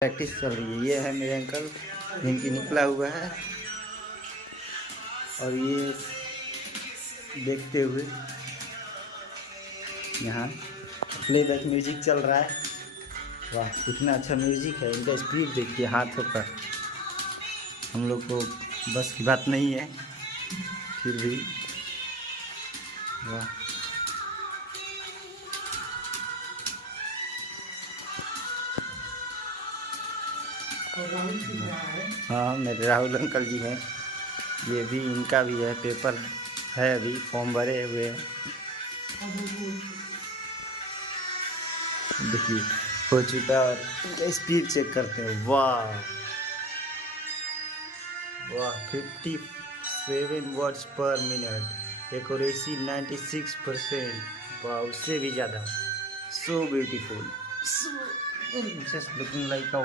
Practice चल रही है। ये है मेरे अंकल जिनकी निकला हुआ है और ये देखते हुए यहाँ प्लेबैक म्यूजिक चल रहा है। वाह कितना अच्छा म्यूजिक है। इनका स्पीड देखिए हाथों का, हम लोग को बस की बात नहीं है फिर भी। वाह हाँ मेरे राहुल अंकल जी हैं। ये भी इनका भी है, पेपर है अभी फॉर्म भरे हुए हैं। देखिए हो चुका और इनका स्पीड चेक करते हैं। वाह वाह 57 वर्ड्स पर मिनट, एक्यूरेसी 96%। वाह उससे भी ज़्यादा। So beautiful, so just looking like अ